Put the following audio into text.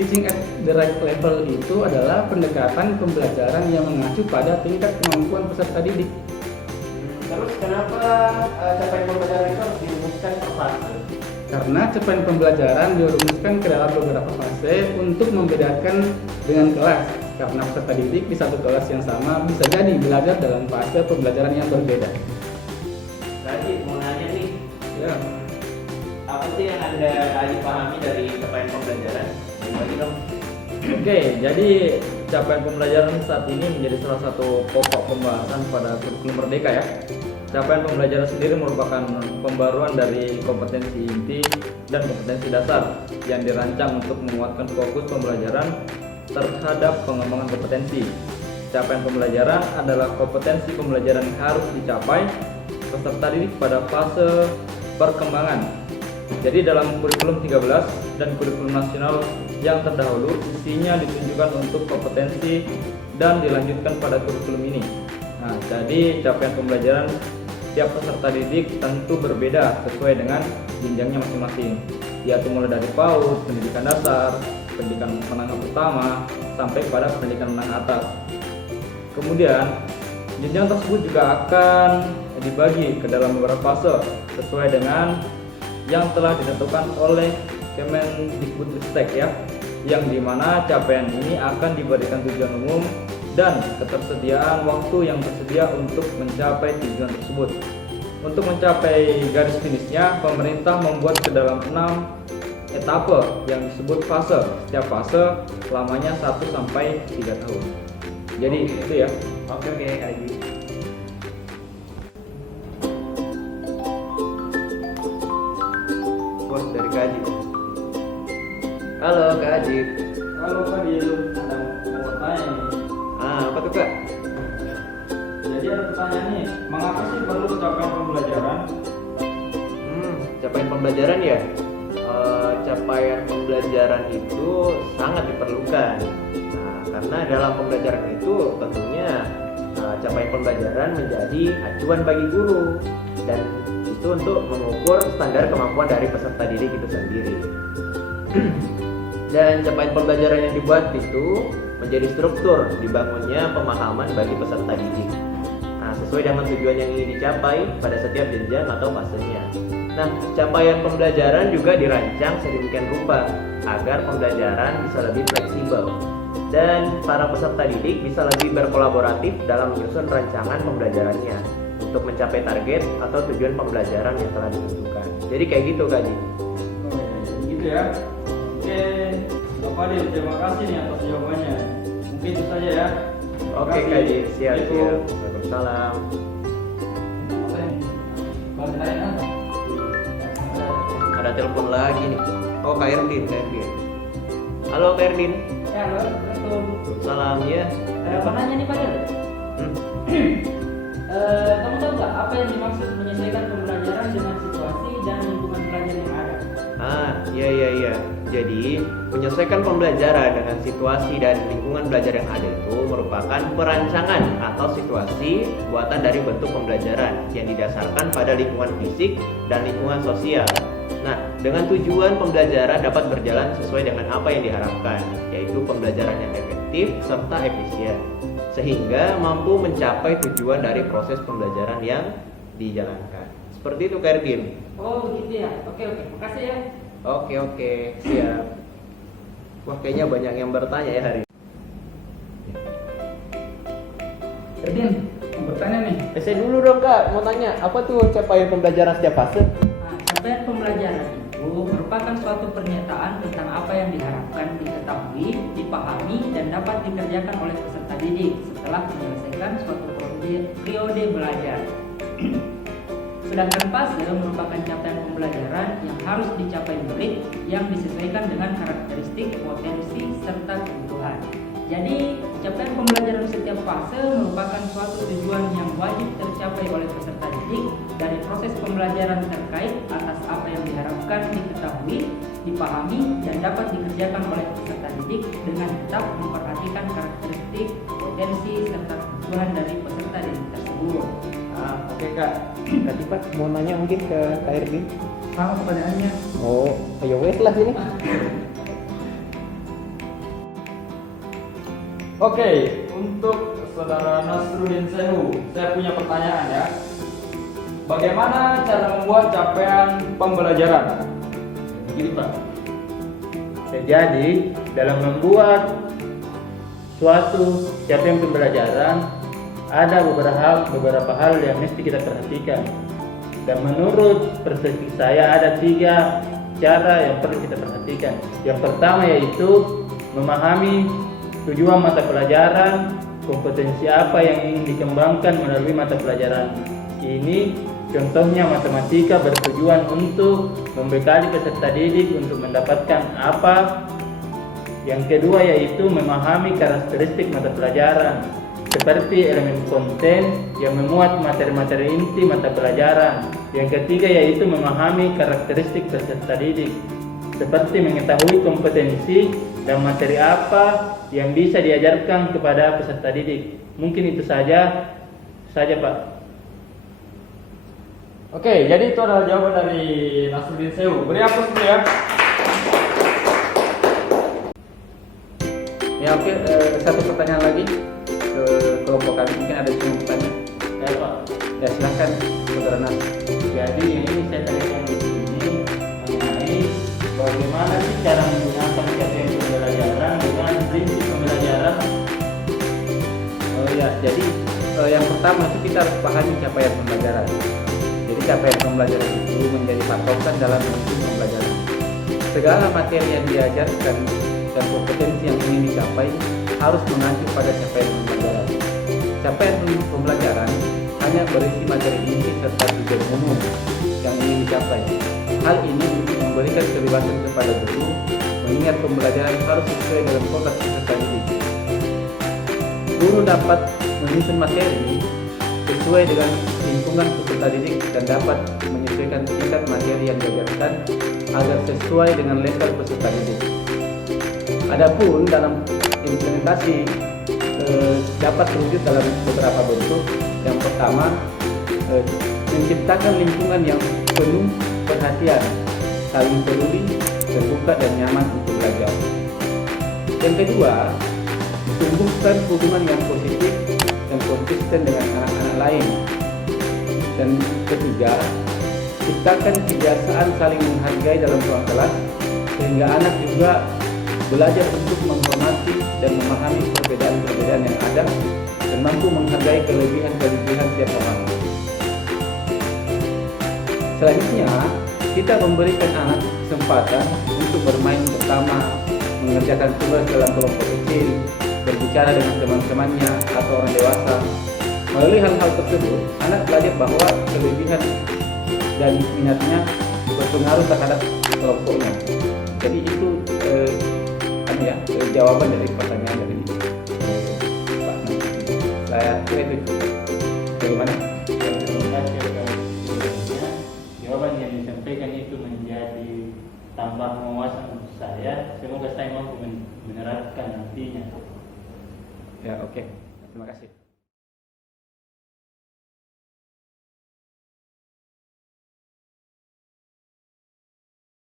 teaching at the right level itu adalah pendekatan pembelajaran yang mengacu pada tingkat kemampuan peserta didik. Terus kenapa capaian pembelajaran itu harus dirumuskan per fase? Karena capaian pembelajaran dirumuskan ke dalam beberapa fase untuk membedakan dengan kelas. Karena peserta didik di satu kelas yang sama bisa jadi belajar dalam fase pembelajaran yang berbeda. Tadi mau nanya nih, Ya. apa sih yang Anda pahami dari capaian pembelajaran? Bagi dong. Oke, jadi capaian pembelajaran saat ini menjadi salah satu pokok pembahasan pada kurikulum Merdeka ya. Capaian pembelajaran sendiri merupakan pembaruan dari kompetensi inti dan kompetensi dasar yang dirancang untuk menguatkan fokus pembelajaran terhadap pengembangan kompetensi. Capaian pembelajaran adalah kompetensi pembelajaran yang harus dicapai peserta didik pada fase perkembangan. Jadi dalam kurikulum 13 dan kurikulum nasional yang terdahulu isinya ditunjukkan untuk kompetensi dan dilanjutkan pada kurikulum ini. Nah, jadi capaian pembelajaran tiap peserta didik tentu berbeda sesuai dengan jenjangnya masing-masing, yaitu mulai dari PAUD, pendidikan dasar, pendidikan menengah pertama, sampai pada pendidikan menengah atas. Kemudian, jenjang tersebut juga akan dibagi ke dalam beberapa fase sesuai dengan yang telah ditentukan oleh Kemendikbudristek ya, yang dimana capaian ini akan diberikan tujuan umum dan ketersediaan waktu yang tersedia untuk mencapai tujuan tersebut. Untuk mencapai garis finishnya, pemerintah membuat ke dalam 6 etape yang disebut fase. Setiap fase lamanya 1 sampai 3 tahun. Jadi itu ya. Oke, Haji. Bos dari Kak Haji. Halo Kak Haji. Kalau tadi itu ada mau bertanya nih. Apa tuh Kak? Jadi ada pertanyaan nih, mengapa sih perlu capaian pembelajaran? Capaian pembelajaran ya? Capaian pembelajaran itu sangat diperlukan. Nah, karena dalam pembelajaran itu tentunya capaian pembelajaran menjadi acuan bagi guru dan itu untuk mengukur standar kemampuan dari peserta didik itu sendiri. Dan capaian pembelajaran yang dibuat itu menjadi struktur dibangunnya pemahaman bagi peserta didik. Nah, sesuai dengan tujuan yang ingin dicapai pada setiap jenjang atau fasenya. Nah, capaian pembelajaran juga dirancang sedemikian rupa agar pembelajaran bisa lebih fleksibel dan para peserta didik bisa lebih berkolaboratif dalam menyusun rancangan pembelajarannya untuk mencapai target atau tujuan pembelajaran yang telah ditentukan. Jadi kayak gitu, Kak Ji. Gitu ya. Oke, Bapak Adil, terima kasih nih atas jawabannya. Mungkin itu saja ya. Oke, Kak Ji. Siap. Waalaikumsalam. Ada telepon lagi nih. Oh, Kak Erdin. Halo, Kak Erdin. Ya, halo, Assalamualaikum. Salam ya. Ada apa nanya nih Pak Del? Kamu tahu nggak apa yang dimaksud menyesuaikan pembelajaran dengan situasi dan lingkungan pelajar yang ada? Iya. Jadi, menyesuaikan pembelajaran dengan situasi dan lingkungan belajar yang ada itu merupakan perancangan atau situasi buatan dari bentuk pembelajaran yang didasarkan pada lingkungan fisik dan lingkungan sosial. Nah, dengan tujuan pembelajaran dapat berjalan sesuai dengan apa yang diharapkan, yaitu pembelajaran yang efektif serta efisien, sehingga mampu mencapai tujuan dari proses pembelajaran yang dijalankan. Seperti itu, Kak Erdin. Oh begitu ya. Oke, makasih ya. Oke, siap. Wah, kayaknya banyak yang bertanya ya hari ini. Erdin, mau bertanya nih. Saya dulu dong Kak, mau tanya, apa tuh capaian pembelajaran setiap fase? Nah, capaian pembelajaran itu merupakan suatu pernyataan tentang apa yang diharapkan diketahui, dipahami, dan dapat dikerjakan oleh peserta didik setelah menyelesaikan suatu periode belajar. Sedangkan fase merupakan capaian pembelajaran yang harus dicapai murid yang disesuaikan dengan karakteristik, potensi, serta kebutuhan. Jadi, capaian pembelajaran setiap fase merupakan suatu tujuan yang wajib tercapai oleh peserta didik dari proses pembelajaran terkait atas apa yang diharapkan diketahui, dipahami, dan dapat dikerjakan oleh peserta didik dengan tetap memperhatikan karakteristik, potensi, serta kebutuhan dari peserta didik tersebut. Oke Kak, Kak Tipat mau nanya mungkin ke Kak Erdin? Sama pertanyaannya. Oh, ayo wes lah sini. Oke, untuk saudara Nasruddin Sehu, saya punya pertanyaan ya. Bagaimana cara membuat capaian pembelajaran? Begini Pak. Jadi dalam membuat suatu capaian pembelajaran ada beberapa hal yang mesti kita perhatikan. Dan menurut perspektif saya ada 3 cara yang perlu kita perhatikan. Yang pertama yaitu memahami tujuan mata pelajaran, kompetensi apa yang ingin dikembangkan melalui mata pelajaran ini. Contohnya matematika bertujuan untuk membekali peserta didik untuk mendapatkan apa. Yang kedua yaitu memahami karakteristik mata pelajaran seperti elemen konten yang memuat materi-materi inti mata pelajaran. Yang ketiga yaitu memahami karakteristik peserta didik seperti mengetahui kompetensi dan materi apa yang bisa diajarkan kepada peserta didik. Mungkin itu saja Pak. Oke, jadi itu adalah jawaban dari Nasruddin Sehu. Beri aplaus dulu ya. Ya oke, satu pertanyaan lagi ke kelompok kami, mungkin ada yang mau bertanya. Ya Pak. Ya silahkan saudara Nas. Jadi yang ini saya tanyakan di sini mengenai bagaimana sih cara menggunakan capaian pembelajaran dengan prinsip pembelajaran. Oh ya, jadi yang pertama itu kita harus pahami capaian pembelajaran. Jadi capaian pembelajaran itu menjadi patokan dalam mengikuti pembelajaran. Segala materi yang diajarkan dan kompetensi yang ingin dicapai harus mengacu pada capaian pembelajaran. Capaian pembelajaran hanya berisi materi inti serta tujuan umum yang ingin dicapai. Hal ini untuk memberikan kebebasan kepada guru, mengingat pembelajaran harus sesuai dengan konteks peserta didik. Guru dapat menyusun materi sesuai dengan lingkungan peserta didik dan dapat menyesuaikan tingkat materi yang diajarkan agar sesuai dengan level peserta didik. Adapun dalam implementasi dapat terwujud dalam beberapa bentuk. Yang pertama, menciptakan lingkungan yang penuh perhatian, saling peduli, terbuka dan nyaman untuk belajar. Yang kedua, tumbuhkan hubungan yang positif dan konsisten dengan anak-anak lain. Dan ketiga, ciptakan kebiasaan saling menghargai dalam ruang kelas sehingga anak juga belajar untuk menghormati dan memahami perbedaan-perbedaan yang ada dan mampu menghargai kelebihan-kelebihan tiap orang. Selanjutnya, kita memberikan anak kesempatan untuk bermain bersama, mengerjakan tugas dalam kelompok kecil, berbicara dengan teman-temannya atau orang dewasa. Melalui hal-hal tersebut, anak belajar bahwa kelebihan dan minatnya berpengaruh terhadap kelompoknya. Jadi itu jawaban dari pertanyaan dari Pak Nas. Saya kira itu. Bagaimana? Terima kasih atas jawaban yang disampaikan itu menjadi tambah wawasan untuk saya. Semoga saya mampu menerapkan nantinya. Ya oke. Terima kasih.